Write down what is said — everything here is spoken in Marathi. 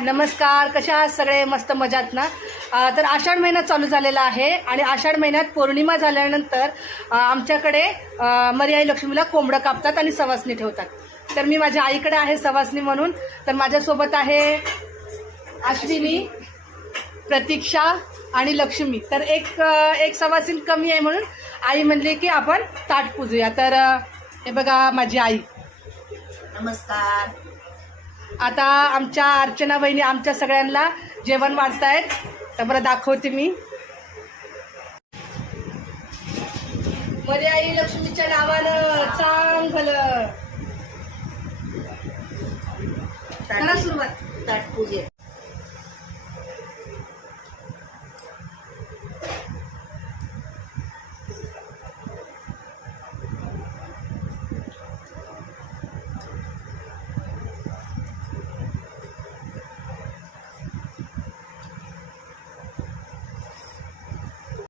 नमस्कार कशा आहात सगळे? मस्त मजात ना? तर आषाढ महिना चालू झालेला आहे आणि आषाढ महिन्यात पौर्णिमा झाल्यानंतर आमच्याकडे मर्याई लक्ष्मीला कोंबडं कापतात आणि सवासणी ठेवतात. तर मी माझ्या आईकडे आहे सवासणी म्हणून. तर माझ्यासोबत आहे अश्विनी प्रतीक्षा आणि लक्ष्मी. तर एक एक सवासीन कमी आहे म्हणून आई म्हणली की आपण ताट पूजूया. तर हे बघा माझी आई. नमस्कार. आता आमच्या अर्चना बहिणी आमच्या सगळ्यांना जेवण वाढतायत. तर बरं दाखवते मी. मध्ये आई लक्ष्मीच्या नावानं चांगलं. सुरुवात.